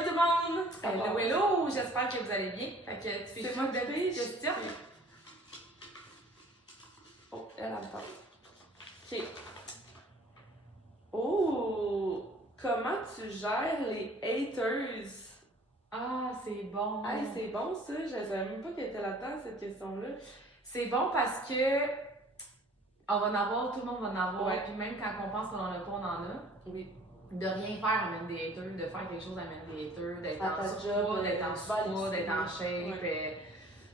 Allô tout le monde! Hello, hello! J'espère que vous allez bien. Fait que tu fais C'est moi qui pige. questions. Oh, elle a pas. Ok. Oh! Comment tu gères les haters? Ah, c'est bon. Hey, c'est bon ça, je savais même pas qu'elle était là-dedans cette question-là. C'est bon parce que on va en avoir, tout le monde va en avoir. Ouais. Puis même quand on pense qu'on en a pas, on en a. Oui. De rien faire amène des haters, de faire quelque chose amène des haters, d'être À en ta surpoids, job, d'être en surpoids, d'être en ouais. shape,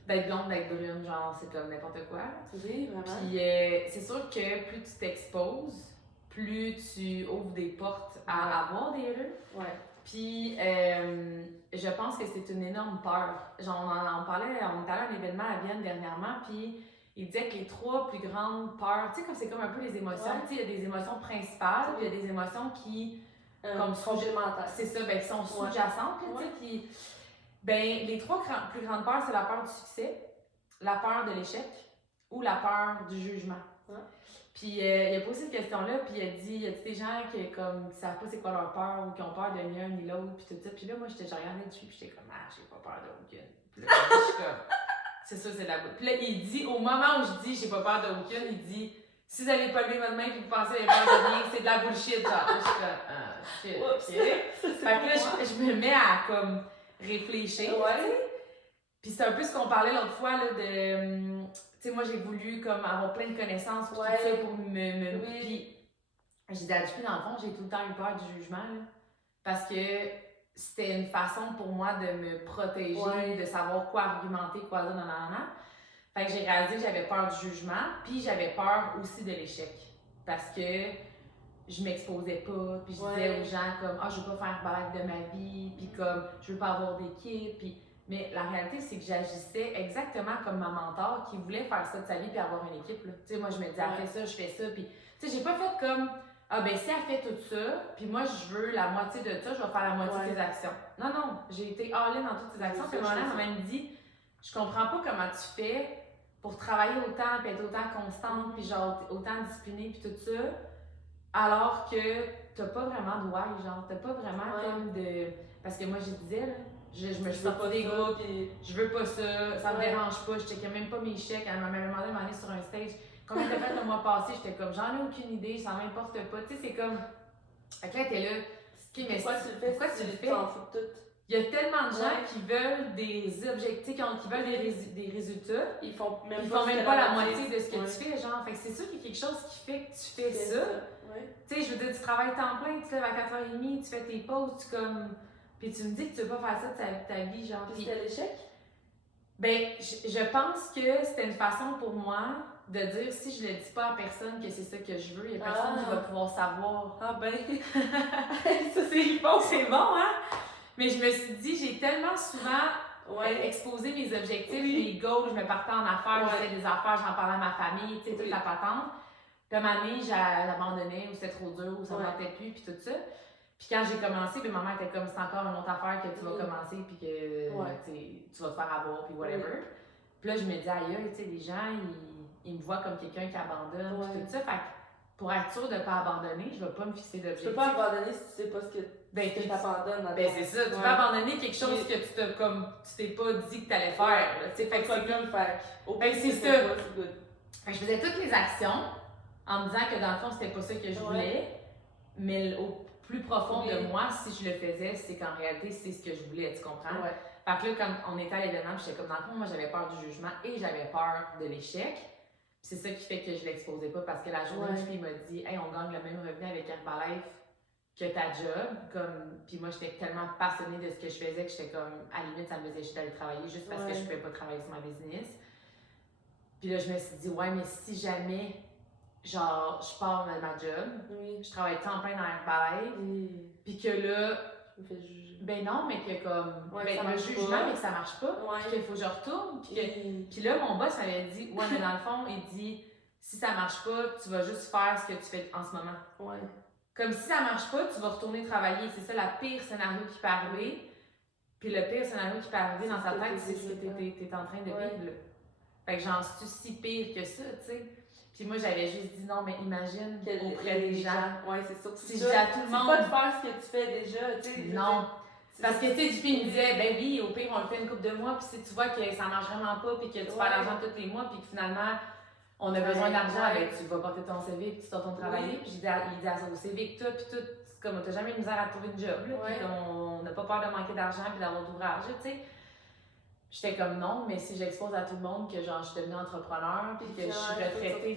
d'être blonde, d'être brune, genre c'est comme n'importe quoi. Oui, vraiment. Puis c'est sûr que plus tu t'exposes, plus tu ouvres des portes à avoir des haters. Ouais. Puis je pense que c'est une énorme peur. Genre on parlait, on était allé à un événement à Vienne dernièrement, puis il disait que les 3 plus grandes peurs, tu sais, comme c'est comme un peu les émotions, Ouais. tu sais, il y a des émotions principales, puis il y a des émotions qui comme complémentaires. c'est ça, ben, qui sont sous-jacentes, là, ouais. tu sais, puis ben, les 3 plus grandes peurs, c'est la peur du succès, la peur de l'échec ou la peur du jugement. Ouais. Puis il a posé cette question-là, puis il a dit, y a des gens qui comme qui savent pas c'est quoi leur peur ou qui ont peur de ni un ni l'autre, puis tout ça. Puis là, moi, j'ai regardé dessus, puis j'étais comme, ah, j'ai pas peur d'aucune. Puis là, je suis comme, c'est ça, c'est de la boue. Puis là, il dit, au moment où je dis, j'ai pas peur d'aucune, il dit, si vous allez pas lever votre main et vous pensez avoir peur de rien, c'est de la bullshit, genre. Là, je suis comme, ah, shit, ok. Fait que là, je me mets à, comme, réfléchir, ouais. Puis c'est un peu ce qu'on parlait l'autre fois, là, de... Tu sais, moi, j'ai voulu, comme, avoir plein de connaissances pour tout ça, pour me... Oui. Puis, j'ai dit à Julie, dans le fond, j'ai tout le temps eu peur du jugement, là, parce que c'était une façon pour moi de me protéger, de savoir quoi argumenter, quoi dire, nanana. Fait que j'ai réalisé que j'avais peur du jugement, puis j'avais peur aussi de l'échec, parce que je m'exposais pas, puis je disais aux gens comme « Ah, je veux pas faire balade de ma vie », puis comme « Je veux pas avoir d'équipe », puis... Mais la réalité, c'est que j'agissais exactement comme ma mentor qui voulait faire ça de sa vie puis avoir une équipe. Tu sais, moi, je me disais, elle fait ça, je fais ça. Puis, tu sais, j'ai pas fait comme, ah ben si elle fait tout ça, puis moi, je veux la moitié de ça, je vais faire la moitié des actions. Non, non, j'ai été all-in dans toutes ces actions. Puis, mon mère m'a même dit, je comprends pas comment tu fais pour travailler autant, puis être autant constante, puis genre, autant disciplinée, puis tout ça, alors que t'as pas vraiment de why, genre, t'as pas vraiment comme de. Parce que moi, je disais, là, je me suis sortie des groupes, je veux pas ça, ça me dérange pas, je checkais même pas mes chèques. Elle m'avait demandé de m'aller sur un stage. Combien t'as fait le mois passé? J'étais comme, j'en ai aucune idée, ça m'importe pas. Tu sais, c'est comme. Fait que là, t'es là. Pourquoi tu le fais? Pourquoi tu le fais? Tout. Il y a tellement de gens qui veulent des objectifs, qui veulent des résultats. Ils font même pas la moitié de ce que tu fais, genre. Fait que c'est sûr qu'il y a quelque chose qui fait que tu fais ça. Tu sais, je veux dire, tu travailles temps plein, tu te lèves à 4h30, tu fais tes pauses, tu comme. Puis tu me dis que tu veux pas faire ça de ta vie, genre. Puis c'était l'échec? Ben, je pense que c'était une façon pour moi de dire si je le dis pas à personne que c'est ça que je veux, il y a personne qui va pouvoir savoir. Ah ben, ça c'est bon, hein? Mais je me suis dit, j'ai tellement souvent exposé mes objectifs, mes goals, je me partais en affaires, je faisais des affaires, j'en parlais à ma famille, tu sais, toute la patente. Puis à un moment donné, j'abandonnais, ou c'était trop dur, ou ça ne me tentait plus, puis tout ça. Puis quand j'ai commencé, puis ma mère était comme, c'est encore une autre affaire que tu vas commencer, puis que tu vas te faire avoir, puis whatever. Puis là, je me dis, aïe, tu sais, les gens, ils me voient comme quelqu'un qui abandonne, puis tout ça. Fait que pour être sûre de ne pas abandonner, je ne vais pas me fixer d'objectif. Tu peux pas abandonner si tu sais pas ce que tu abandonnes. Ben c'est ça, tu peux abandonner quelque chose que tu t'es pas dit que tu allais faire. Fait que c'est comme. Fait que c'est ça. Fait que je faisais toutes les actions en me disant que dans le fond, c'était pas ça que je voulais, mais au plus profond de moi, si je le faisais, c'est qu'en réalité, c'est ce que je voulais, tu comprends? Fait que là, quand on était à l'événement, j'étais comme dans le fond, moi j'avais peur du jugement et j'avais peur de l'échec. C'est ça qui fait que je l'exposais pas parce que la journée où il m'a dit « Hey, on gagne le même revenu avec Herbalife que ta job. » Puis moi, j'étais tellement passionnée de ce que je faisais que j'étais comme, à la limite, ça me faisait chier d'aller travailler juste parce que je pouvais pas travailler sur ma business. Puis là, je me suis dit « Ouais, mais si jamais, genre, je pars de ma job, je travaille temps plein dans Herbalife, puis que là, ben non, mais que comme, ben le jugement, mais que ça marche pas, puis qu'il faut que je retourne, puis là, mon boss m'avait dit, ouais, mais dans le fond, il dit, si ça marche pas, tu vas juste faire ce que tu fais en ce moment. Comme si ça marche pas, tu vas retourner travailler, c'est ça le pire scénario qui peut arriver, puis le pire scénario qui peut arriver dans sa tête, c'est ce que t'es en train de vivre, là. Fait que j'en suis si pire que ça, tu sais. Puis moi, j'avais juste dit non, mais imagine auprès des gens. C'est surtout si je dis à tout le monde. C'est pas de faire ce que tu fais déjà, tu sais. Non. Parce que, tu sais, JP me disait, ben oui, au pire, on le fait une couple de mois, puis si tu vois que ça marche vraiment pas, puis que tu perds l'argent tous les mois, puis que finalement, on a besoin d'argent, ben tu vas porter ton CV, puis tu retournes travailler. Puis il dit au CV que tout, puis tout, c'est comme, t'as jamais eu de misère à trouver une job, là, puis qu'on n'a pas peur de manquer d'argent, puis d'avoir d'ouvrage, tu sais. J'étais comme non, mais si j'expose à tout le monde que genre je suis devenue entrepreneur, puis que je suis retraitée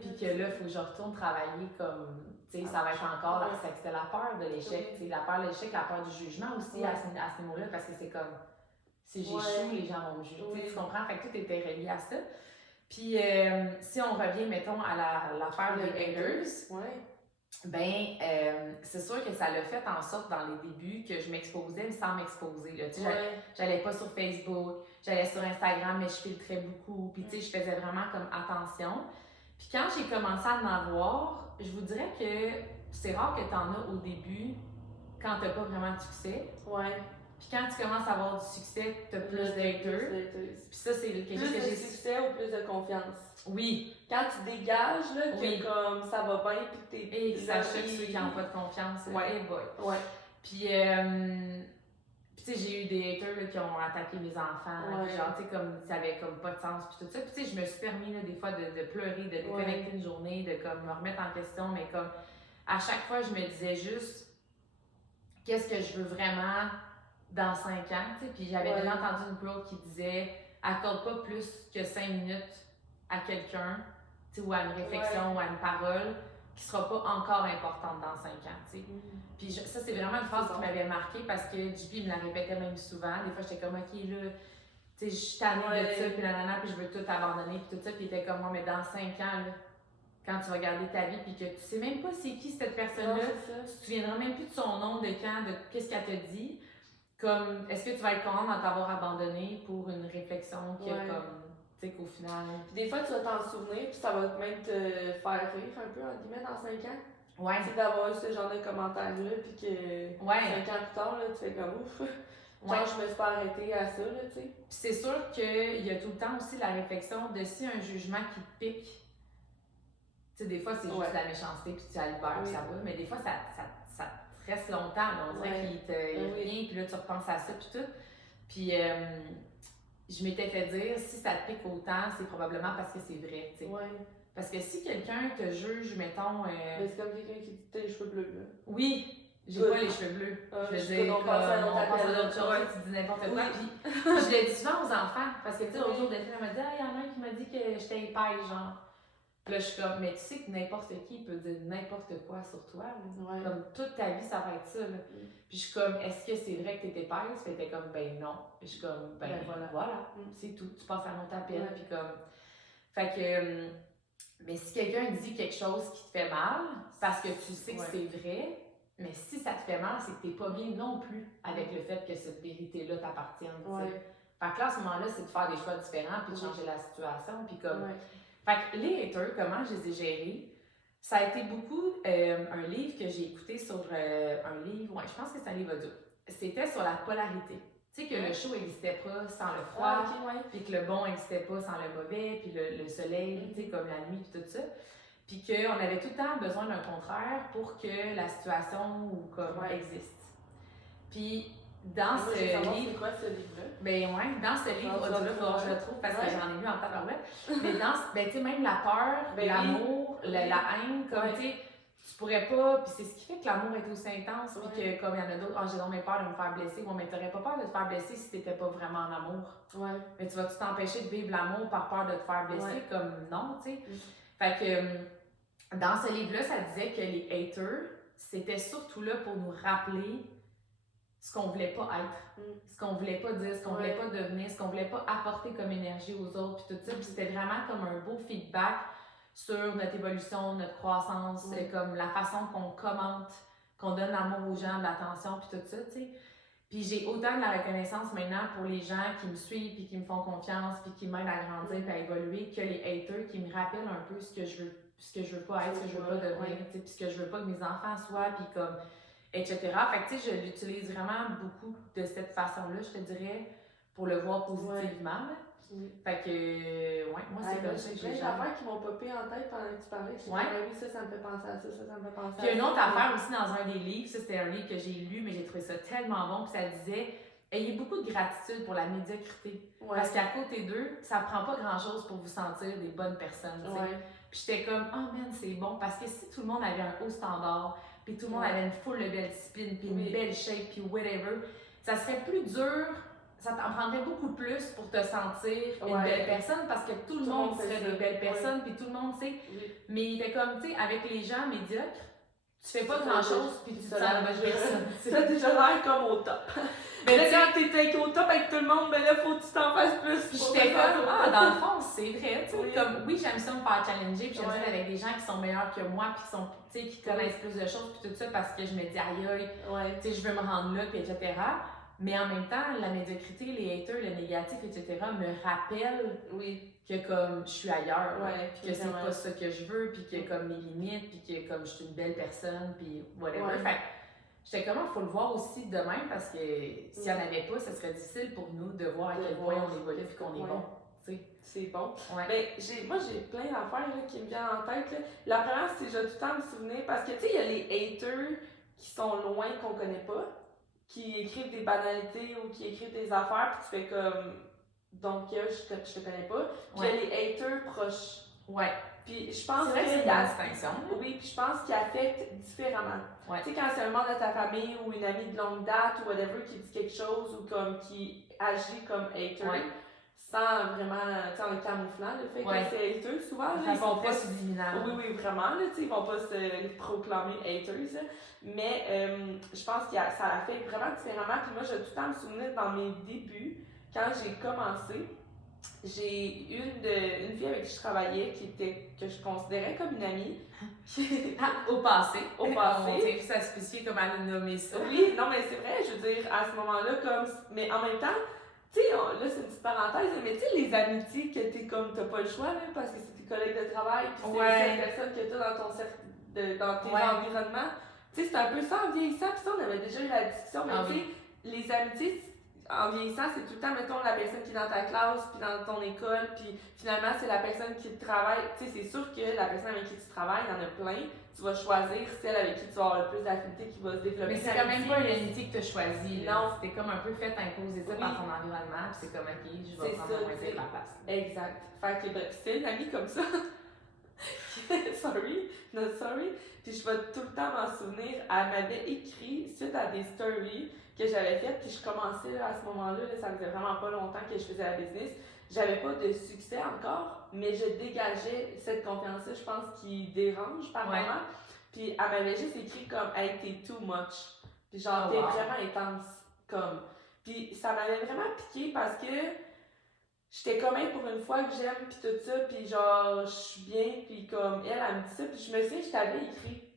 puis que là, il faut que je retourne travailler comme, tu sais, ça va être encore, c'était la peur de l'échec, tu sais, la peur de l'échec, la peur du jugement aussi à ce niveau-là, parce que c'est comme, si j'échoue, les gens vont me juger, tu comprends? Fait que tout était relié à ça. Puis si on revient, mettons, à l'affaire des haters, ben, c'est sûr que ça l'a fait en sorte dans les débuts que je m'exposais sans m'exposer. J'allais pas sur Facebook, j'allais sur Instagram, mais je filtrais beaucoup. Puis, tu sais, je faisais vraiment comme attention. Puis, quand j'ai commencé à en avoir, je vous dirais que c'est rare que tu en as au début quand tu n'as pas vraiment de succès. Puis, quand tu commences à avoir du succès, tu as plus d'haters. Puis, ça, c'est quelque chose que j'ai. Plus de succès ou plus de confiance? Oui. Quand tu dégages, là, que comme ça va bien, puis que t'es... Et ça choque ceux qui n'ont pas de confiance. Puis, tu sais, j'ai eu des haters là, qui ont attaqué mes enfants. Puis genre, tu sais, comme ça avait comme pas de sens, puis tout ça. Puis, tu sais, je me suis permis là, des fois de pleurer, de déconnecter une journée, de comme me remettre en question. Mais comme, à chaque fois, je me disais juste, qu'est-ce que je veux vraiment dans 5 ans, tu sais. Puis, j'avais déjà entendu une quote qui disait, accorde pas plus que 5 minutes à quelqu'un, tu sais, ou à une réflexion ou à une parole qui sera pas encore importante dans 5 ans, tu sais. Puis ça, c'est vraiment une phrase qui m'avait marquée parce que JP me la répétait même souvent. Des fois, j'étais comme, OK, là, tu sais, je suis tannée de ça, puis nanana, puis je veux tout abandonner, puis tout ça. Puis il était comme, moi, mais dans 5 ans, là, quand tu vas regarder ta vie, puis que tu sais même pas c'est qui cette personne-là, tu te souviendras même plus de son nom, de quand, de qu'est-ce qu'elle t'a dit. Comme, est-ce que tu vas être contente d'en t'avoir abandonné pour une réflexion qui a comme. Tu sais qu'au final. Puis des fois, tu vas t'en souvenir, puis ça va même te faire rire un peu, en guillemets, dans 5 ans. C'est d'avoir eu ce genre de commentaires-là, puis que 5 ans plus tard, là, tu fais comme ouf. Genre, je me suis pas arrêtée à ça, là, tu sais. Puis c'est sûr qu'il y a tout le temps aussi la réflexion de si un jugement qui te pique. Tu sais, des fois, c'est juste de la méchanceté, puis tu la libères, puis ça va. Mais des fois, ça te reste longtemps, là, on dirait qu'il te revient, puis là, tu repenses à ça, puis tout. Puis. Je m'étais fait dire, si ça te pique autant, c'est probablement parce que c'est vrai, tu sais. Parce que si quelqu'un te juge, mettons... Mais c'est comme quelqu'un qui dit, t'as les cheveux bleus, là. Oui, j'ai pas les cheveux bleus. Je veux dire, on passe à d'autres choses, tu dis n'importe quoi. Puis je le dis souvent aux enfants, parce que tu sais, l'autre jour, Delphine m'a dit, ah, il y en a un qui m'a dit que j'étais épaisse, genre. Puis là, je suis comme, mais tu sais que n'importe qui peut dire n'importe quoi sur toi, là. Comme toute ta vie, ça va être ça, là. Puis je suis comme, est-ce que c'est vrai que t'es épaisse? Puis elle était comme, ben non. Puis je suis comme, ben voilà. C'est tout. Tu passes à un autre appel. Puis comme. Fait que. Mais si quelqu'un dit quelque chose qui te fait mal, parce que tu sais que c'est vrai, mais si ça te fait mal, c'est que t'es pas bien non plus avec le fait que cette vérité-là t'appartienne. Fait que là, à ce moment-là, c'est de faire des choix différents, puis de changer la situation. Puis comme. Fait que les haters, comment je les ai gérés? Ça a été beaucoup un livre que j'ai écouté sur un livre, je pense que c'est un livre audio. C'était sur la polarité. Tu sais que le chaud n'existait pas sans le froid, puis que le bon n'existait pas sans le mauvais, puis le soleil, tu sais, comme la nuit, puis tout ça. Puis qu'on avait tout le temps besoin d'un contraire pour que la situation ou comme existe. Puis dans ce livre. C'est quoi ce livre-là? Ben ouais, dans ce livre audio-là, je le trouve parce que j'en ai lu en tabarouette. Mais dans, ben tu sais, même la peur, l'amour, la haine, comme tu sais, tu pourrais pas, puis c'est ce qui fait que l'amour est aussi intense, puis que comme il y en a d'autres, j'ai donc peur de me faire blesser. Bon, mais t'aurais pas peur de te faire blesser si t'étais pas vraiment en amour. Mais tu vas-tu t'empêcher de vivre l'amour par peur de te faire blesser? Comme non, tu sais. Fait que dans ce livre-là, ça disait que les haters, c'était surtout là pour nous rappeler ce qu'on voulait pas être, ce qu'on voulait pas dire, ce qu'on voulait pas devenir, ce qu'on voulait pas apporter comme énergie aux autres, puis tout ça. Puis c'était vraiment comme un beau feedback sur notre évolution, notre croissance, comme la façon qu'on commente, qu'on donne l'amour aux gens, de l'attention, puis tout ça, tu sais. Puis j'ai autant de la reconnaissance maintenant pour les gens qui me suivent, puis qui me font confiance, puis qui m'aident à grandir, puis à évoluer, que les haters qui me rappellent un peu ce que je veux pas être, ce que je veux pas devenir, tu sais, puis ce que je veux pas que mes enfants soient, puis comme... etc. Fait que tu sais, je l'utilise vraiment beaucoup de cette façon-là, je te dirais, pour le voir positivement. Oui. Fait que, moi, c'est comme ça que j'ai plein d'affaires qui m'ont popé en tête pendant que tu parlais. Oui, ça me fait penser à ça, ça me fait penser à ça. Puis une autre affaire aussi dans un des livres, ça c'était un livre que j'ai lu, mais j'ai trouvé ça tellement bon, puis ça disait ayez beaucoup de gratitude pour la médiocrité. Parce qu'à côté d'eux, ça prend pas grand-chose pour vous sentir des bonnes personnes. Puis j'étais comme, oh man, c'est bon, parce que si tout le monde avait un haut standard, puis tout le monde avait une foule de belles disciplines, puis une belle shape, puis whatever, ça serait plus dur. Ça t'en prendrait beaucoup plus pour te sentir une belle personne parce que tout le monde serait des belles personnes, puis tout le monde sait. Mais il était comme, tu sais, avec les gens médiocres, tu fais pas grand-chose, puis tu te sens une bonne personne. Ça a déjà l'air comme au top. Mais là, quand t'es au top avec tout le monde, ben là, faut que tu t'en fasses plus. Puis j'étais comme, dans le fond, c'est vrai, tu sais, comme, oui, j'aime ça me faire challenger, puis j'aime ça avec des gens qui sont meilleurs que moi, puis qui sont, tu sais, qui connaissent plus de choses, puis tout ça, parce que je me dis, aïe, tu sais, je veux me rendre là, puis etc. Mais en même temps, la médiocrité, les haters, le négatif, etc. me rappellent que comme je suis ailleurs, puis que c'est pas ça que je veux, puis que comme mes limites, puis que comme je suis une belle personne, puis whatever. Fait que j'étais comme, il faut le voir aussi de même parce que s'il n'y en avait pas, ça serait difficile pour nous de voir à quel point on évolue puis qu'on est bon. C'est bon. Ben, moi, j'ai plein d'affaires qui me viennent en tête. Là. La première, c'est que je vais tout le temps me souvenir parce que tu sais, il y a les haters qui sont loin, qu'on connaît pas, qui écrivent des banalités ou qui écrivent des affaires, puis tu fais comme. Donc, je te connais pas. Puis il y a les haters proches. Puis je pense que c'est une distinction. Oui, puis je pense qu'ils affectent différemment. Tu sais, quand c'est un membre de ta famille ou une amie de longue date ou whatever qui dit quelque chose ou comme qui agit comme hater, sans vraiment, tu sais, en camouflant le fait que c'est hater souvent. Ils vont pas subliminal. Oui, vraiment, tu sais, ils vont pas se proclamer haters. Mais je pense que ça affecte vraiment différemment. Puis moi, je vais tout le temps me souvenir dans mes débuts, quand j'ai commencé, j'ai une fille avec qui je travaillais que je considérais comme une amie. Au passé. Au passé. On tient juste à spécifier comment elle a nommé ça. Oui, non, mais c'est vrai, je veux dire, à ce moment-là, comme. Mais en même temps, tu sais, là, c'est une petite parenthèse, mais tu sais, les amitiés que t'as pas le choix, là, parce que c'est tes collègues de travail, puis c'est cette personne que t'as dans ton cercle, dans tes environnements. Tu sais, c'est un peu ça en vieillissant, puis ça, on avait déjà eu la discussion, mais tu sais, les amitiés, en vieillissant, c'est tout le temps, mettons, la personne qui est dans ta classe, puis dans ton école, puis finalement, c'est la personne qui travaille. Tu sais, c'est sûr que la personne avec qui tu travailles, il y en a plein. Tu vas choisir celle avec qui tu vas avoir le plus d'affinité, qui va se développer. Mais c'est quand même pas une amitié que tu as choisie. Non. C'était comme un peu fait imposer ça par ton environnement, puis c'est comme, ok, je vais prendre moins de la place. Exact. Fait que bref, c'est une amie comme ça. Sorry, not sorry. Puis je vais tout le temps m'en souvenir. Elle m'avait écrit suite à des stories que j'avais faites, puis je commençais là, à ce moment-là, ça faisait vraiment pas longtemps que je faisais la business. J'avais pas de succès encore, mais je dégageais cette confiance-là, je pense, qui dérange par moment. Puis elle m'avait juste écrit comme « Hey, t'es too much ». Puis genre, t'es vraiment intense, comme. Puis ça m'avait vraiment piqué parce que j'étais comme elle pour une fois que j'aime, puis tout ça, puis genre, je suis bien, puis comme elle me dit ça, puis je me souviens, je t'avais écrit.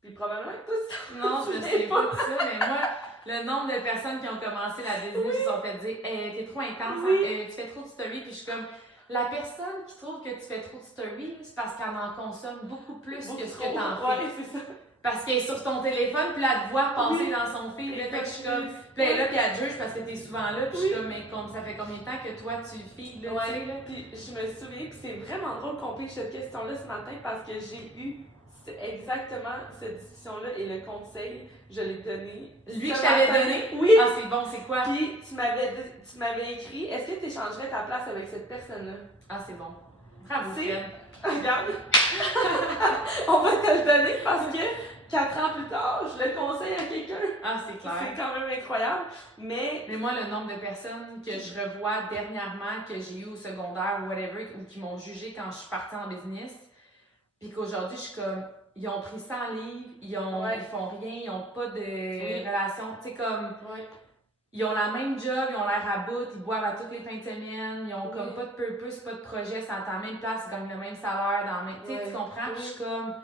Puis probablement que toi, ça. Non, je sais pas de ça, mais moi, le nombre de personnes qui ont commencé la business se sont fait dire hey, t'es trop intense, tu fais trop de stories, puis je suis comme la personne qui trouve que tu fais trop de stories, c'est parce qu'elle en consomme beaucoup plus que ce que t'en fais. C'est ça. Parce qu'elle est sur ton téléphone, puis elle te voit passer dans son fil, là, fait que je suis comme, puis elle est là, puis elle te juge parce que t'es souvent là, puis je suis comme, mais ça fait combien de temps que toi tu files, là, tu sais, là? Puis je me souviens, puis c'est vraiment drôle qu'on pose cette question-là ce matin parce que j'ai eu exactement cette discussion-là et le conseil, je l'ai donné. Lui que je t'avais donné? Oui! Ah, c'est bon, c'est quoi? Puis tu m'avais écrit, est-ce que tu échangerais ta place avec cette personne-là? Ah, c'est bon. Bravo, regarde! On va te le donner parce que 4 ans plus tard, je le conseille à quelqu'un. Ah, c'est clair. C'est quand même incroyable. Mais moi, le nombre de personnes que je revois dernièrement, que j'ai eu au secondaire ou whatever, ou qui m'ont jugé quand je suis partie en business, puis qu'aujourd'hui, je suis comme, ils ont pris ça en livre, ils font rien, ils n'ont pas de relation, tu sais, comme, ils ont la même job, ils ont l'air à bout, ils boivent à toutes les fins de semaine, ils ont comme pas de purpose, pas de projet, c'est à la même place, ils gagnent le même salaire, tu sais, tu comprends? Puis je suis comme,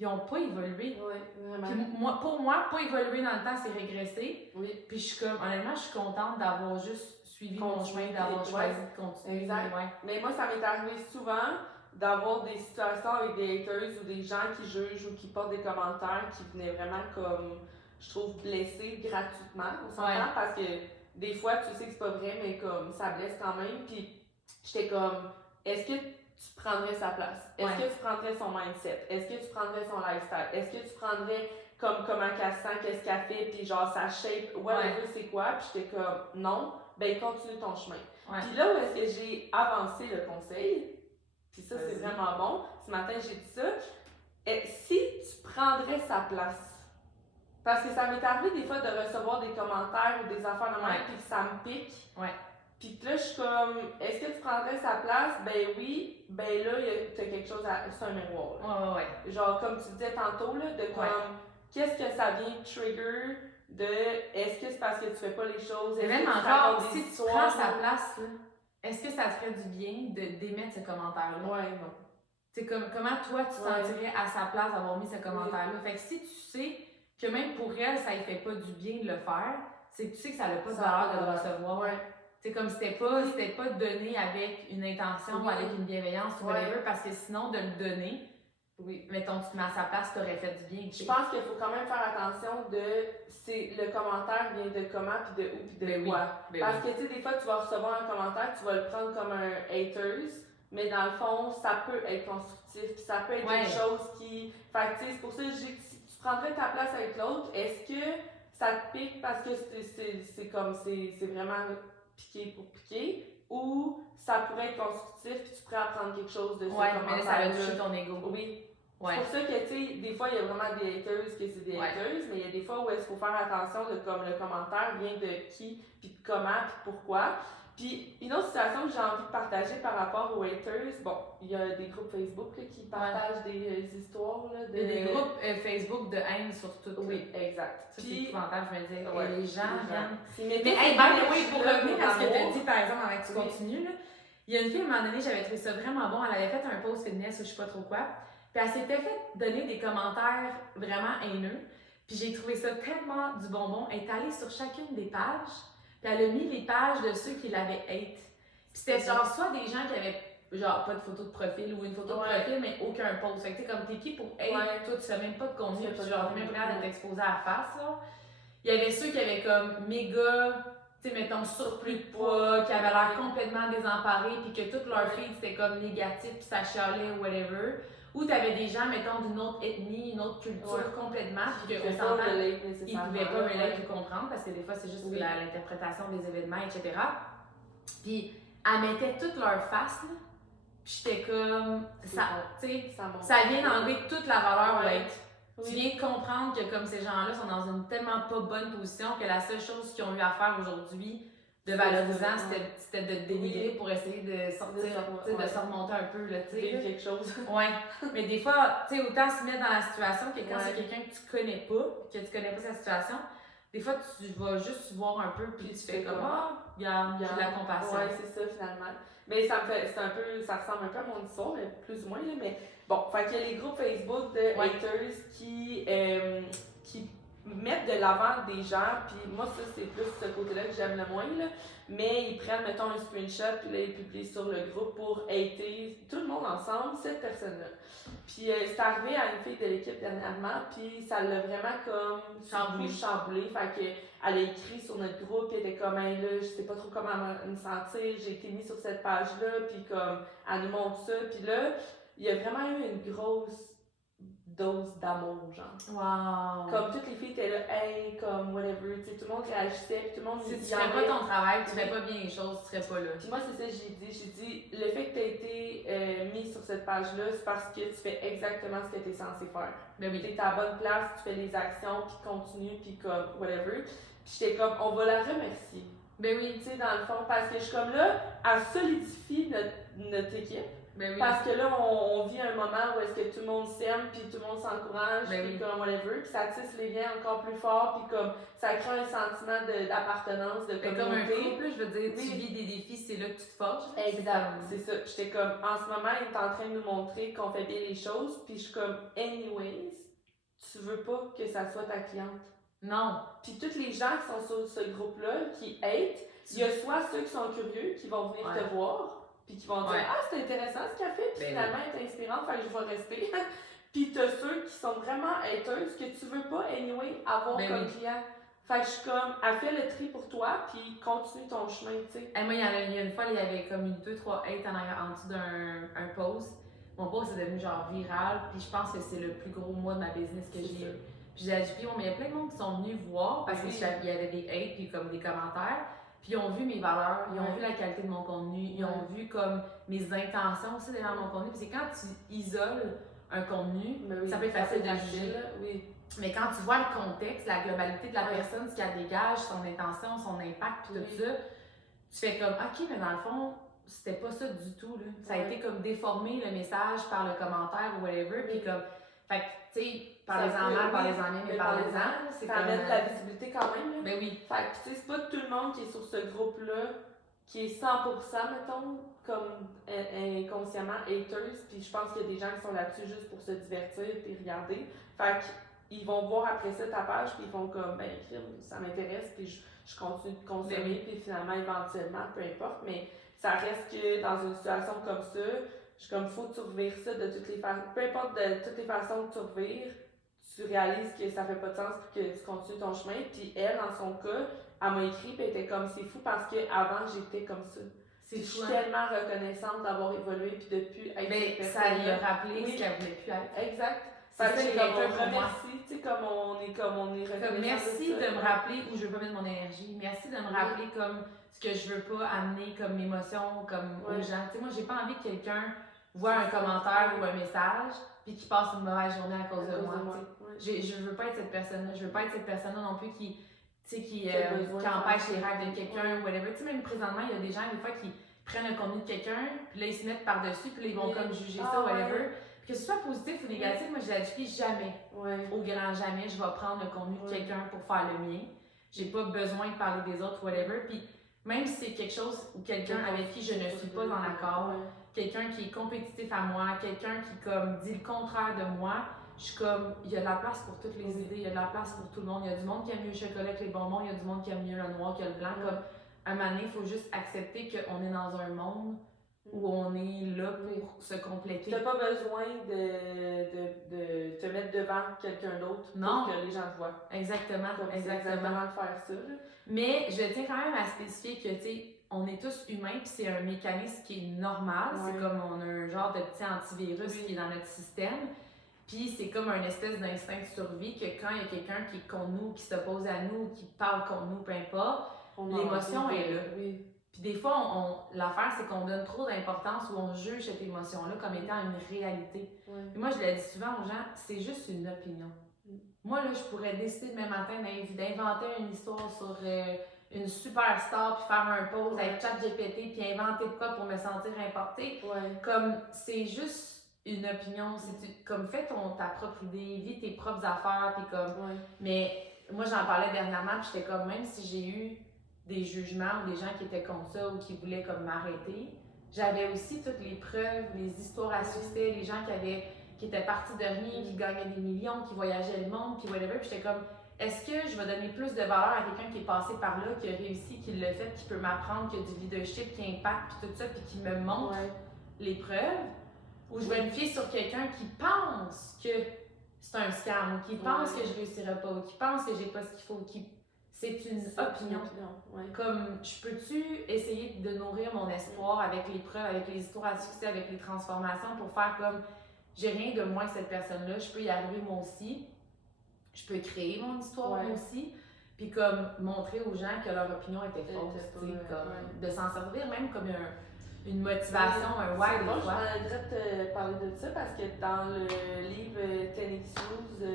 ils n'ont pas évolué. Vraiment. Puis pour moi, pas évoluer dans le temps, c'est régresser. Puis je suis comme, honnêtement, je suis contente d'avoir juste suivi mon chemin, d'avoir choisi de continuer. Exact. Mais moi, ça m'est arrivé souvent d'avoir des situations avec des haters ou des gens qui jugent ou qui portent des commentaires qui venaient vraiment comme, je trouve, blesser gratuitement, on s'entend, parce que des fois, tu sais que c'est pas vrai, mais comme, ça blesse quand même. Puis j'étais comme, est-ce que tu prendrais sa place? Est-ce que tu prendrais son mindset? Est-ce que tu prendrais son lifestyle? Est-ce que tu prendrais comme comment qu'elle sent, qu'est-ce qu'elle fait, puis genre sa shape, whatever, c'est quoi? Puis j'étais comme, non, ben continue ton chemin. Puis là où est-ce que j'ai avancé le conseil, puis ça c'est vraiment bon, ce matin j'ai dit ça, si tu prendrais sa place, parce que ça m'est arrivé des fois de recevoir des commentaires ou des affaires de même, puis que ça me pique. Puis là, je suis comme, est-ce que tu prendrais sa place? Ben oui, ben là, t'as quelque chose à. C'est un miroir. Genre, comme tu disais tantôt, là, de comme, qu'est-ce que ça vient trigger de. Est-ce que c'est parce que tu fais pas les choses? Et même encore, si tu prends sa place, là, est-ce que ça te ferait du bien d'émettre ce commentaire-là? Non. C'est comme, comment toi, tu sentirais à sa place d'avoir mis ce commentaire-là? Fait que si tu sais que même pour elle, ça ne fait pas du bien de le faire, c'est que tu sais que ça n'a pas de valeur de le recevoir. C'est comme si c'était pas donné avec une intention ou avec une bienveillance ou whatever, parce que sinon, de le donner, mettons, tu te mets à sa place, t'aurais fait du bien. Je pense qu'il faut quand même faire attention le commentaire vient de comment, puis de où, puis de quoi. Parce que, tu sais, des fois, tu vas recevoir un commentaire, tu vas le prendre comme un haters, mais dans le fond, ça peut être constructif, puis ça peut être quelque chose qui. Fait que, tu sais, c'est pour ça que je dis que si tu prendrais ta place avec l'autre, est-ce que ça te pique parce que c'est vraiment piqué pour piquer, ou ça pourrait être constructif puis tu pourrais apprendre quelque chose de ce commentaire-là. Mais là, ça va toucher ton ego. Oui. C'est pour ça que, tu sais, des fois, il y a vraiment des haters que c'est des haters, mais il y a des fois où il faut faire attention de comme le commentaire vient de qui, puis de comment, puis pourquoi. Puis une autre situation que j'ai envie de partager par rapport aux haters, bon, il y a des groupes Facebook là, qui partagent des histoires. Là, il y a des groupes Facebook de haine sur tout. Oui, exact. Ça, c'est épouvantable, je me disais. Et les gens viennent. Mais pour revenir à ce que tu as dit, par exemple, avant que tu continues, là, il y a une fille, à un moment donné, j'avais trouvé ça vraiment bon. Elle avait fait un post fitness ou je sais pas trop quoi. Puis elle s'était fait donner des commentaires vraiment haineux. Puis j'ai trouvé ça tellement du bonbon. Elle est allée sur chacune des pages. Puis elle a mis les pages de ceux qui l'avaient hate. Puis c'était genre soit des gens qui avaient genre pas de photo de profil ou une photo de profil, mais aucun post. Fait que tu sais, comme t'es qui pour hate, toi tu fais même pas de contenu, puis genre t'es même prêt à t'exposer à la face, là. Il y avait ceux qui avaient comme méga, tu sais, mettons, surplus de poids, qui avaient l'air complètement désemparés, puis que toute leur feed c'était comme négatif, puis ça chialait ou whatever. Ou t'avais des gens, mettons, d'une autre ethnie, une autre culture complètement, puis qu'on s'entend, ils pouvaient pas relate ou comprendre, parce que des fois, c'est juste l'interprétation des événements, etc. Puis, elle mettait toute leur face, là, puis j'étais comme, ça vient d'enlever toute la valeur au hate. Tu viens de comprendre que comme ces gens-là sont dans une tellement pas bonne position que la seule chose qu'ils ont eu à faire aujourd'hui, de valorisant, c'était de te dénigrer pour essayer de sortir, de se remonter un peu, là, tu sais. Quelque chose. Mais des fois, tu sais, autant se mettre dans la situation que quand c'est quelqu'un que tu connais pas sa situation, des fois, tu vas juste voir un peu, puis tu fais comme, regarde, j'ai de la compassion. C'est ça, finalement. Mais ça ressemble un peu à mon histoire, mais plus ou moins, là, mais bon, fait qu'il y a les groupes Facebook de haters qui mettre de l'avant des gens, puis moi, ça, c'est plus ce côté-là que j'aime le moins, là. Mais ils prennent, mettons, un screenshot, puis là, ils publient sur le groupe pour hater tout le monde ensemble, cette personne-là. Puis c'est arrivé à une fille de l'équipe dernièrement, puis ça l'a vraiment comme chamboulé. Fait qu'elle a écrit sur notre groupe, puis elle était comme, hey, là, je sais pas trop comment me sentir, j'ai été mise sur cette page-là, puis comme, elle nous montre ça, puis là, il y a vraiment eu une grosse dose d'amour, genre. Wow! Comme toutes les filles étaient là, hey, comme whatever, tu sais, tout le monde réagissait, puis tout le monde si tu ferais pas ton travail, tu ferais pas bien les choses, tu serais pas là. Puis moi, c'est ça que j'ai dit, le fait que tu aies été mis sur cette page-là, c'est parce que tu fais exactement ce que tu es censé faire. Ben oui. Tu es à la bonne place, tu fais les actions, puis continue, puis comme whatever. Puis j'étais comme, on va la remercier. Ben oui. Tu sais, dans le fond, parce que je suis comme là, elle solidifie notre équipe. Ben oui. Parce que là, on vit un moment où est-ce que tout le monde s'aime, puis tout le monde s'encourage, puis comme whatever, puis ça tisse les liens encore plus fort, puis comme ça crée un sentiment d'appartenance, de communauté. Comme un couple, je veux dire, tu vis des défis, c'est là que tu te forges. Exact, c'est ça. J'étais comme, en ce moment, il est en train de nous montrer qu'on fait bien les choses, puis je suis comme, anyways, tu veux pas que ça soit ta cliente. Non. Puis tous les gens qui sont sur ce groupe-là, qui hate, il y a soit ceux qui sont curieux, qui vont venir te voir, puis qui vont dire ah, c'est intéressant ce qu'elle fait, puis finalement elle est inspirante, fait que je vais rester. Puis t'as ceux qui sont vraiment haters, que tu veux pas anyway avoir comme client. Fait que je suis comme, elle fait le tri pour toi, puis continue ton chemin, tu sais. Moi, il y a une fois, il y avait comme 2-3 hates en dessous d'un post. Mon post est devenu genre viral, puis je pense que c'est le plus gros mois de ma business que j'ai eu. Puis j'ai dit, mais il y a plein de monde qui sont venus voir parce qu'il y avait des hates, puis comme des commentaires. Puis ils ont vu mes valeurs, ils ont vu la qualité de mon contenu, ils ont vu comme mes intentions aussi derrière mon contenu. Puis c'est quand tu isoles un contenu, ça peut être facile de juger. Mais quand tu vois le contexte, la globalité de la personne, ce qu'elle dégage, son intention, son impact, tout ça, tu fais comme, OK, mais dans le fond, c'était pas ça du tout. Là. Ça a été comme déformé le message par le commentaire ou whatever. Puis comme, fait que, tu sais, parlez-en mal, parlez-en bien, mais parlez-en. Ça amène de la visibilité quand même. Là. Ben oui. Fait que, tu sais, c'est pas tout le monde qui est sur ce groupe-là qui est 100%, mettons, comme inconsciemment haters. Puis je pense qu'il y a des gens qui sont là-dessus juste pour se divertir et regarder. Fait que, ils vont voir après ça ta page, puis ils font comme, ben, ça m'intéresse, puis je continue de consommer, puis finalement, éventuellement, peu importe, mais ça reste que dans une situation comme ça, je suis comme, faut que tu revires ça de toutes les façons, peu importe de toutes les façons que tu revires, tu réalises que ça fait pas de sens, puis que tu continues ton chemin, puis elle, dans son cas, elle m'a écrit, puis elle était comme, c'est fou parce qu'avant, j'étais comme ça. Je suis tellement reconnaissante d'avoir évolué, puis depuis être cette personne. Ça lui a rappelé ce qu'elle voulait plus être. Exact. Fait que j'ai comme remercie, tu sais, comme on est reconnaissant. Merci de me rappeler où je veux pas mettre mon énergie. Merci de me rappeler comme ce que je veux pas amener comme émotion, comme aux gens. Tu sais, moi, j'ai pas envie que quelqu'un voit un commentaire ou un message puis qu'il passe une mauvaise journée à cause de moi. Je veux pas être cette personne-là. Je veux pas être cette personne-là non plus qui empêche les rêves de quelqu'un ou whatever. Tu sais, même présentement, il y a des gens, des fois, qui prennent le contenu de quelqu'un, puis là, ils se mettent par-dessus, puis là, ils vont comme juger ça, whatever. Que ce soit positif ou négatif, moi, je l'ai jamais. Au grand jamais, je vais prendre le contenu de quelqu'un pour faire le mien. J'ai pas besoin de parler des autres, whatever. Puis même si c'est quelque chose ou quelqu'un avec qui je ne suis pas en accord, quelqu'un qui est compétitif à moi, quelqu'un qui comme dit le contraire de moi, je suis comme, il y a de la place pour toutes les idées, il y a de la place pour tout le monde. Il y a du monde qui aime mieux le chocolat que les bonbons, il y a du monde qui aime mieux le noir que le blanc. Comme, à un moment donné, il faut juste accepter qu'on est dans un monde où on est là pour se compléter. Tu n'as pas besoin de te mettre devant quelqu'un d'autre pour que les gens te voient. Exactement. Exactement de faire ça. Là. Mais je tiens quand même à spécifier que, tu sais, on est tous humains, puis c'est un mécanisme qui est normal. C'est comme on a un genre de petit antivirus qui est dans notre système. Puis c'est comme un espèce d'instinct de survie que quand il y a quelqu'un qui est contre nous, qui s'oppose à nous, qui parle contre nous, peu importe, l'émotion est là. Puis des fois, l'affaire, c'est qu'on donne trop d'importance ou on juge cette émotion-là comme étant une réalité. Et moi, je le dis souvent aux gens, c'est juste une opinion. Moi, là, je pourrais décider demain matin d'inventer une histoire sur une superstar, puis faire un pause avec ChatGPT, puis inventer de quoi pour me sentir importée. Comme, c'est juste une opinion. C'est comme, fais ta propre idée, vis tes propres affaires, puis comme... Mais moi, j'en parlais dernièrement, puis j'étais comme, même si j'ai eu des jugements ou des gens qui étaient contre ça ou qui voulaient comme m'arrêter, j'avais aussi toutes les preuves, les histoires à succès, les gens qui étaient partis de rien, qui gagnaient des millions, qui voyageaient le monde, puis whatever, puis j'étais comme, est-ce que je vais donner plus de valeur à quelqu'un qui est passé par là, qui a réussi, qui l'a fait, qui peut m'apprendre, qui a du leadership, qui impacte, puis tout ça, puis qui me montre les preuves, ou je vais me fier sur quelqu'un qui pense que c'est un scam, ou qui pense que je réussirai pas, ou qui pense que j'ai pas ce qu'il faut, c'est une opinion. Comme, je peux-tu essayer de nourrir mon espoir avec les preuves, avec les histoires à succès, avec les transformations pour faire comme, j'ai rien de moins que cette personne-là, je peux y arriver moi aussi, je peux créer mon histoire moi aussi, puis comme montrer aux gens que leur opinion était fausse, comme de s'en servir même comme une motivation, un why des fois. Je voudrais te parler de ça parce que dans le livre 10X Rules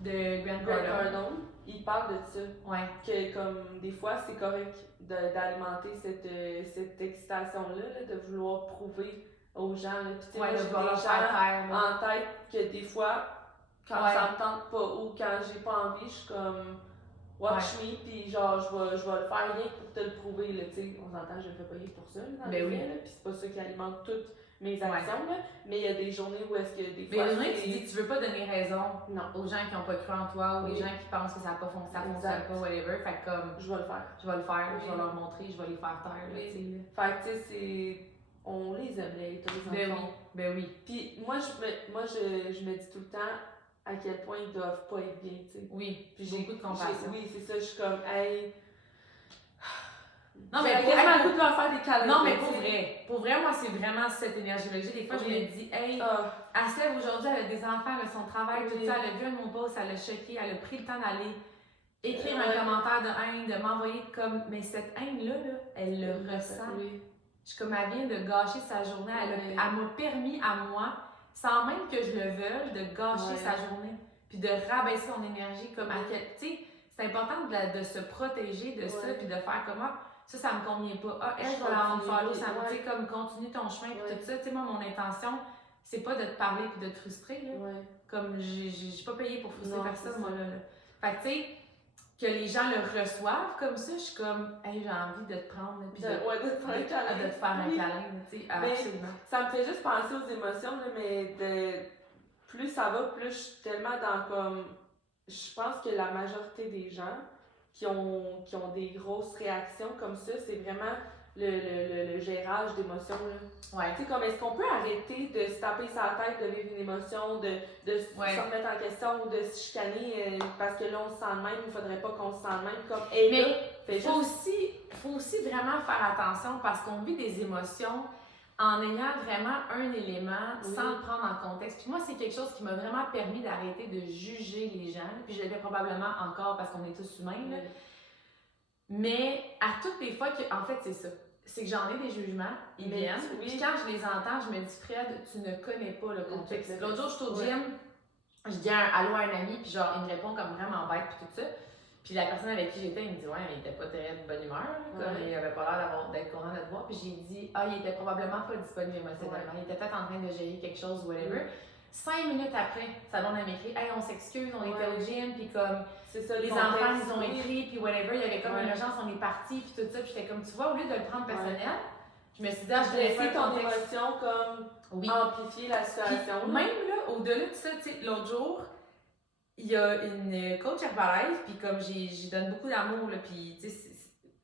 de Grant Cardone, il parle de ça. Que comme des fois c'est correct d'alimenter cette excitation-là, de vouloir prouver aux gens. Là. Puis, moi, j'ai des gens en tête que des fois, quand ça me tente pas ou quand j'ai pas envie, je suis comme watch me, puis genre je vais le faire rien pour te le prouver. Là, on s'entend, je le fais pas rien pour ça. Dans le fait, puis c'est pas ça qui alimente toutes mes actions, là, mais il y a des journées où est-ce que des fois... Mais il y a des journées où tu dis que tu veux pas donner raison aux gens qui n'ont pas cru en toi ou les gens qui pensent que ça n'a pas fonctionné, ça fonctionne pas, whatever. Fait que comme... Je vais le faire. Je vais le faire, je vais leur montrer, je vais les faire taire. Là, fait que tu sais, c'est... On les aime, les enfants. Ben oui. Puis moi, je me dis tout le temps, à quel point ils doivent pas être bien, tu sais. Oui, puis j'ai beaucoup de compassion. Oui, c'est ça, je suis comme, hey. Non, mais quasiment le coup de leur faire des câlins. Non, mais pour vrai, moi, c'est vraiment cette énergie-là. Des fois, je me dis, hey, elle se lève aujourd'hui, elle a des enfants, elle a son travail, tout ça, elle a vu un de mon post, elle a choqué, elle a pris le temps d'aller écrire un commentaire de haine, de m'envoyer comme, mais cette haine-là, elle le ressent. Je suis comme, elle vient de gâcher sa journée, elle m'a permis à moi, sans même que je le veuille, de gâcher sa journée, puis de rabaisser son énergie, comme à quel, tu sais, c'est important de se protéger de ça, puis de faire comment. Ça me convient pas. Ah, elle, je vais la unfollow, ça me dit comme continue ton chemin, puis tout ça. Tu sais, moi, mon intention, c'est pas de te parler puis de te frustrer, là. Comme, j'ai pas payé pour frustrer personne, moi, là. Fait que, tu sais, que les gens le reçoivent comme ça, je suis comme, hey, j'ai envie de te prendre, puis de te faire un câlin, tu sais, absolument. Ça me fait juste penser aux émotions, là, mais plus ça va, plus je suis tellement dans comme, je pense que la majorité des gens qui ont des grosses réactions comme ça, c'est vraiment le gérage d'émotions. Ouais. Tu sais, comme est-ce qu'on peut arrêter de se taper sa tête, de vivre une émotion, de se remettre en question ou de se chicaner parce que là on se sent de même, il faudrait pas qu'on se sente de même. Comme, mais faut aussi vraiment faire attention parce qu'on vit des émotions en ayant vraiment un élément sans le prendre en contexte. Puis moi, c'est quelque chose qui m'a vraiment permis d'arrêter de juger les gens. Puis je le fais probablement encore parce qu'on est tous humains. Là. Mais à toutes les fois en fait, c'est ça. C'est que j'en ai des jugements, ils viennent. Puis quand je les entends, je me dis, Fred, tu ne connais pas le contexte. L'autre jour, je suis au gym, je dis allô à un ami, puis genre, il me répond comme vraiment bête, puis tout ça. Puis la personne avec qui j'étais, il me dit, ouais, mais il était pas très de bonne humeur, comme il avait pas l'air d'être content de te voir. Puis j'ai dit, il était probablement pas disponible émotionnellement, il était peut-être en train de gérer quelque chose, whatever. 5 minutes après, sa blonde elle m'écrit, hey, on s'excuse, on était au gym, puis comme ça, les enfants ils ont écrit, puis whatever, il y avait comme une urgence, on est parti, puis tout ça, puis j'étais comme, tu vois, au lieu de le prendre personnel, je me suis dit, je vais laisser ton émotion comme amplifier la situation. Puis, même là, au-delà de ça, tu sais, l'autre jour, il y a une coach Herbalife, puis comme j'y donne beaucoup d'amour, là, puis tu sais,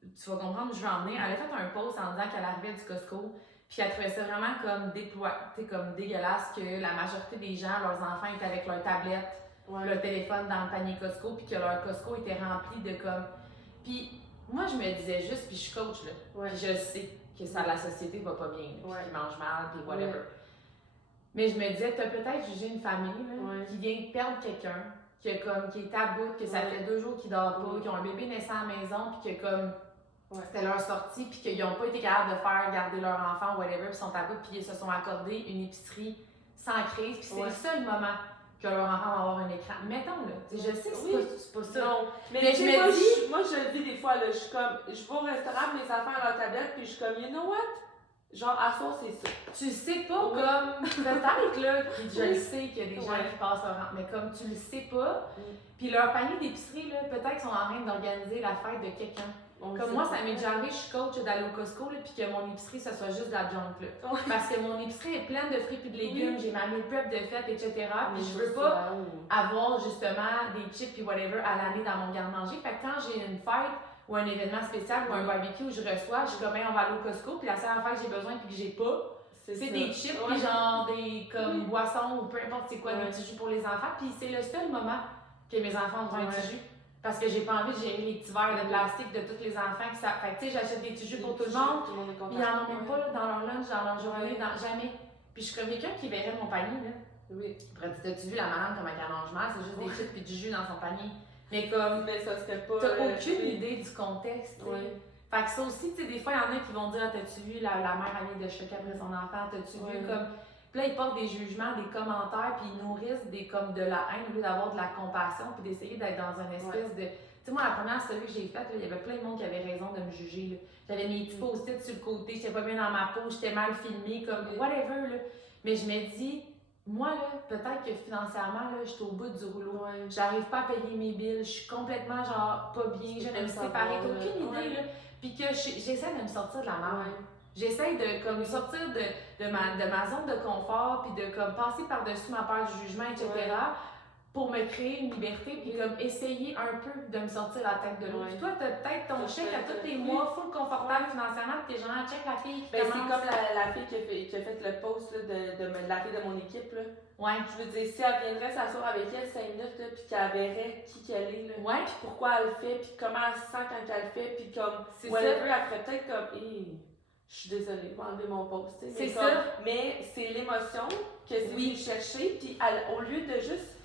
tu vas comprendre où je veux en venir. Elle a fait un post en disant qu'elle arrivait du Costco, puis elle trouvait ça vraiment comme dégueulasse que la majorité des gens, leurs enfants étaient avec leur tablette, leur téléphone dans le panier Costco, puis que leur Costco était rempli de comme. Puis moi, je me disais juste, puis je suis coach, là, puis je sais que ça, la société va pas bien, puis qu'ils mangent mal, puis whatever. Mais je me disais, t'as peut-être jugé une famille là, qui vient de perdre quelqu'un, qui est à bout, que ça fait 2 jours qu'ils dorment pas, qui ont un bébé naissant à la maison, puis que comme c'était leur sortie, puis qu'ils n'ont pas été capables de faire garder leur enfant, whatever, puis ils sont à bout, puis ils se sont accordés une épicerie sans crise, puis c'est le seul moment que leur enfant va avoir un écran. Mettons, là, je sais que c'est pas ça. Non, mais je me dis... Moi, je le dis des fois, là, je suis comme, je vais au restaurant, mes enfants à leur tablette, puis je suis comme, you know what? Genre, à soir, c'est ça. Tu sais pas, comme, peut-être, là, puis je le sais qu'il y a des gens qui passent leur rentre, mais comme tu le sais pas, puis leur panier d'épicerie, là, peut-être qu'ils sont en train d'organiser la fête de quelqu'un. Comme moi, ça m'est déjà arrivé, je suis coach d'aller au Costco, là, puis que mon épicerie, ça soit juste de la junk, là. Parce que mon épicerie est pleine de fruits et de légumes, j'ai ma meal prep de fête, etc. Puis je veux pas avoir, justement, des chips puis whatever à l'année dans mon garde-manger. Fait que quand j'ai une fête, ou un événement spécial ou un barbecue où je reçois, je suis comme, on va aller au Costco, puis la seule affaire que j'ai besoin puis que j'ai pas, c'est des chips, puis genre des comme boissons ou peu importe c'est quoi, des petits jus pour les enfants. Puis c'est le seul moment que mes enfants ont un petit jus. Parce que j'ai pas envie de gérer les petits verres de plastique de tous les enfants. Fait que tu sais, j'achète des petits jus pour tout le monde. Puis ils en ont même pas là, dans leur lunch, dans leur journée, jamais. Puis je suis comme quelqu'un qui verrait mon panier, là. Oui. T'as-tu vu la madame comme elle mange mal? C'est juste des chips puis du jus dans son panier. Mais comme, ça serait pas. T'as aucune idée du contexte. Fait que ça aussi, tu sais, des fois, il y en a qui vont dire, t'as-tu vu la mère elle vient de choquer après son enfant, t'as-tu vu comme. Puis là, ils portent des jugements, des commentaires, puis ils nourrissent de la haine au lieu d'avoir de la compassion, puis d'essayer d'être dans une espèce de. Tu sais, moi, la première série que j'ai faite, il y avait plein de monde qui avait raison de me juger. J'avais mes petits post-it sur le côté, j'étais pas bien dans ma peau, j'étais mal filmée, comme whatever. Là. Mais je me dis, moi, là, peut-être que financièrement, là, je suis au bout du rouleau. J'arrive pas à payer mes billes, je suis complètement, genre, pas bien, je viens de me séparer, t'as aucune idée, là. Puis que j'essaie de me sortir de la merde. J'essaie de comme sortir de ma zone de confort, puis de comme passer par-dessus ma peur du jugement, etc. pour me créer une liberté, puis comme essayer un peu de me sortir la tête de l'eau. Puis toi, t'as peut-être ton chèque à tous les mois, full confortable financièrement, puis t'es genre, check la fille qui commence. C'est comme la fille qui a fait le post là, de la fille de mon équipe. Là. Ouais. Je veux dire, si elle viendrait s'asseoir avec elle 5 minutes, là, puis qu'elle verrait qui qu'elle est, là, ouais. puis pourquoi elle le fait, puis comment elle se sent quand elle le fait, puis comme, whatever, elle ferait peut-être comme, je suis désolée, je vais enlever mon post, tu sais. C'est ça. Mais c'est l'émotion que c'est venu chercher, puis au lieu de juste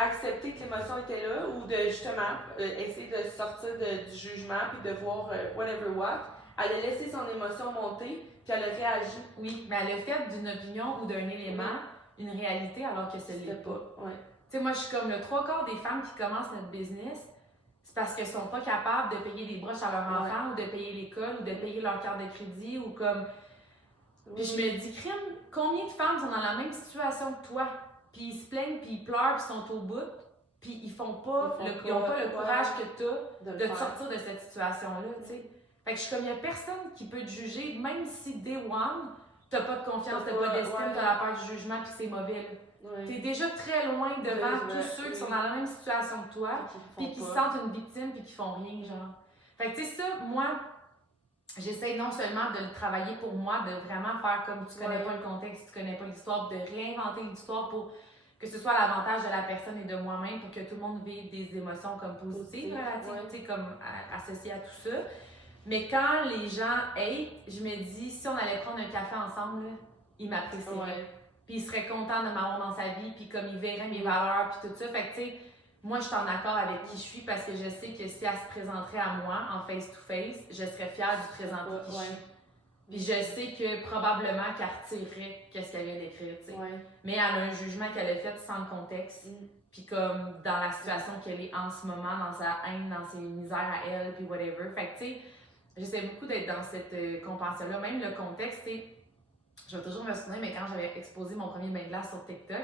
accepter que l'émotion était là, ou de justement essayer de sortir du jugement, puis de voir whatever what, elle a laissé son émotion monter, puis elle a réagi. Oui, mais elle a fait d'une opinion ou d'un élément une réalité alors que ce n'est pas. Ouais. Tu sais, moi, je suis comme le 3/4 des femmes qui commencent notre business, c'est parce qu'elles sont pas capables de payer des broches à leur enfant, ou de payer l'école, ou de payer leur carte de crédit, ou comme... Puis je me dis, crime, combien de femmes sont dans la même situation que toi? Puis ils se plaignent, puis ils pleurent, puis ils sont au bout, puis ils n'ont pas le courage que tu as de te sortir de cette situation-là, tu sais. Fait que je suis comme, il n'y a personne qui peut te juger, même si day one, tu n'as pas de confiance, tu n'as pas d'estime, tu as la peur du jugement, puis c'est mauvais. Tu es déjà très loin devant tous ceux qui sont dans la même situation que toi, puis qui se sentent une victime, puis qui font rien, genre. Fait que tu sais, ça, moi, j'essaie non seulement de le travailler pour moi, de vraiment faire comme tu connais pas le contexte, tu connais pas l'histoire, de réinventer l'histoire pour que ce soit à l'avantage de la personne et de moi-même, pour que tout le monde vive des émotions comme positives, relatives, comme associées à tout ça. Mais quand les gens hate, je me dis, si on allait prendre un café ensemble, là, ils m'apprécieraient. Puis ils seraient contents de m'avoir dans sa vie, puis comme ils verraient mes valeurs, puis tout ça. Fait que tu sais, moi je suis en accord avec qui je suis parce que je sais que si elle se présenterait à moi en face-to-face, je serais fière de présenter qui je suis. Puis je sais que probablement qu'elle retirerait qu'est-ce qu'elle vient d'écrire, tu sais. Mais elle a un jugement qu'elle a fait sans le contexte. Puis comme dans la situation qu'elle est en ce moment, dans sa haine, dans ses misères à elle, puis whatever. Fait que tu sais, j'essaie beaucoup d'être dans cette compassion-là. Même le contexte, tu sais, je vais toujours me souvenir, mais quand j'avais exposé mon premier bain de glace sur TikTok,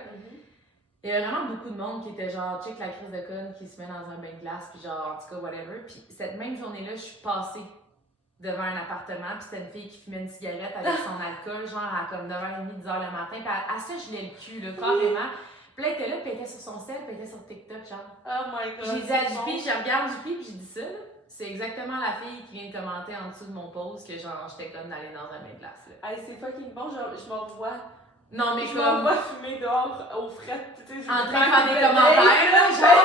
il y avait vraiment beaucoup de monde qui était genre, check la crise de conne qui se met dans un bain de glace, puis genre, en tout cas, whatever. Puis cette même journée-là, je suis passée devant un appartement, puis c'était une fille qui fumait une cigarette avec son alcool, genre à comme 9h30, 10h le matin. Puis à ça, je l'ai le cul, là, carrément. Puis là, elle était là, puis elle était sur son sel, puis elle était sur TikTok, genre. Oh my god! J'ai dit à JP, je regarde JP, puis j'ai dit ça, là. C'est exactement la fille qui vient de commenter en dessous de mon post que genre, j'étais comme d'aller dans un bain de glace, là. Hey, c'est fucking bon, je m'en vois. Non, mais je m'en vois fumer dehors au frais, tu sais. En train de faire des commentaires, là, genre.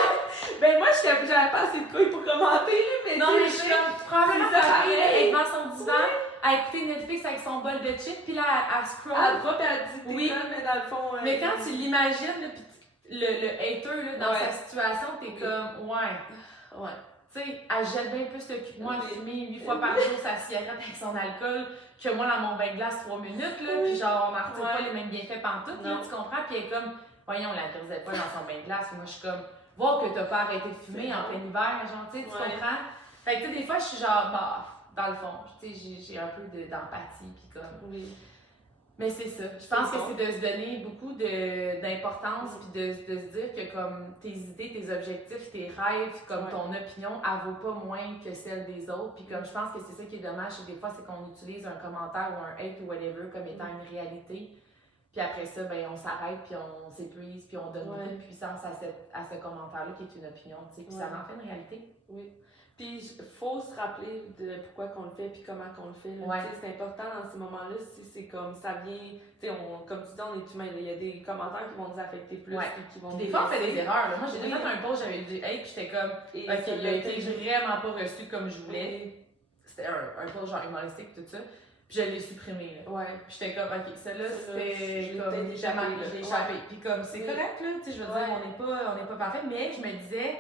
Ben moi, j'avais pas assez de couilles pour commenter, là, mais non, mais je suis comme, probablement la fille, là, elle est devant son divan, à écouter Netflix avec son bol de chips, puis là, elle scroll. Elle drop et elle dit t'es conne, mais dans le fond... mais quand tu l'imagines, là, pis le hater, là, dans sa situation, t'es comme, ouais. Tu sais, elle jette bien plus le cul que moi, fumer 8 fois par jour sa cigarette avec son alcool, que moi dans mon bain de glace 3 minutes, là, puis genre, on n'en retire pas les mêmes bienfaits pantoute, là, tu comprends? Puis elle est comme, voyons, la crise pas dans son bain de glace, moi je suis comme, voir que t'as pas arrêté de fumer en plein hiver, genre, tu sais, tu comprends? Fait que tu sais, des fois, je suis genre, dans le fond, tu sais, j'ai un peu d'empathie, puis comme... Mais c'est ça. Je pense que c'est de se donner beaucoup d'importance puis de se dire que comme tes idées, tes objectifs, tes rêves, comme ton opinion, elle vaut pas moins que celle des autres. Puis comme je pense que c'est ça qui est dommage, c'est des fois c'est qu'on utilise un commentaire ou un hate ou whatever comme étant une réalité. Puis après ça, ben on s'arrête puis on s'épuise puis on donne beaucoup de puissance à ce commentaire-là qui est une opinion, tu sais. Puis ça en fait une réalité. Oui. Puis il faut se rappeler de pourquoi qu'on le fait puis comment qu'on le fait. C'est important dans ces moments-là, si c'est comme ça vient, comme tu dis, on est humain, il y a des commentaires qui vont nous affecter plus puis qui vont des fois on fait des erreurs. Là. Moi j'ai déjà fait un post, j'avais dit hey, puis j'étais comme ok, il a été vraiment pas reçu comme je voulais. C'était un post genre humoristique tout ça. Puis je l'ai supprimé là. Puis j'étais comme ok, celle-là c'était comme je l'ai échappé. Puis comme c'est correct là, tu sais, je veux dire on n'est pas parfait, mais je me disais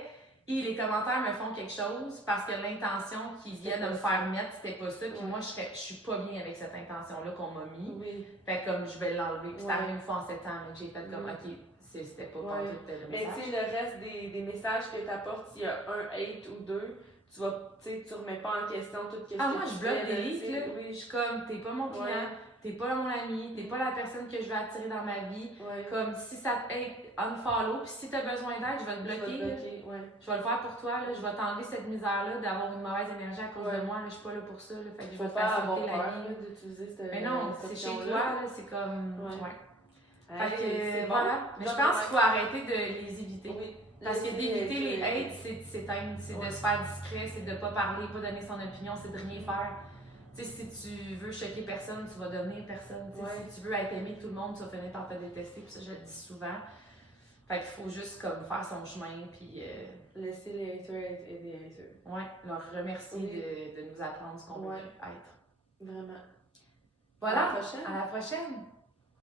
les commentaires me font quelque chose parce que l'intention qu'ils viennent de me faire mettre, c'était pas ça. Puis moi, je suis pas bien avec cette intention-là qu'on m'a mis. Fait comme je vais l'enlever. Puis c'est arrivé une fois en septembre que j'ai fait comme ok, c'était pas pour tout le message. Mais tu sais, le reste des messages que tu apportes, s'il y a un hate ou deux, tu remets pas en question tout ce que moi, je bloque des leaks, là. Je suis comme, t'es pas mon client. T'es pas mon ami, t'es pas la personne que je vais attirer dans ma vie. Comme si ça t'aide, unfollow, puis si t'as besoin d'aide, je vais te bloquer. Je vais le faire pour toi, là. Je vais t'enlever cette misère-là d'avoir une mauvaise énergie à cause de moi. Là. Je suis pas là pour ça. Là. Fait que je vais te faciliter la vie. d'utiliser cette mais non, c'est chez toi, là, c'est comme. Fait que, voilà. Mais je pense qu'il faut arrêter de les éviter. Oui. Parce que d'éviter les hates, c'est de se faire discret, c'est de pas parler, pas donner son opinion, c'est de rien faire. Tu sais, si tu veux choquer personne, tu vas devenir personne. Si tu veux être aimé de tout le monde, tu vas finir par te détester. Puis ça, je le dis souvent. Fait qu'il faut juste comme faire son chemin, puis... laisser les haters être des haters. Ouais, leur remercier de nous apprendre ce qu'on veut être. Vraiment. Voilà, à la prochaine!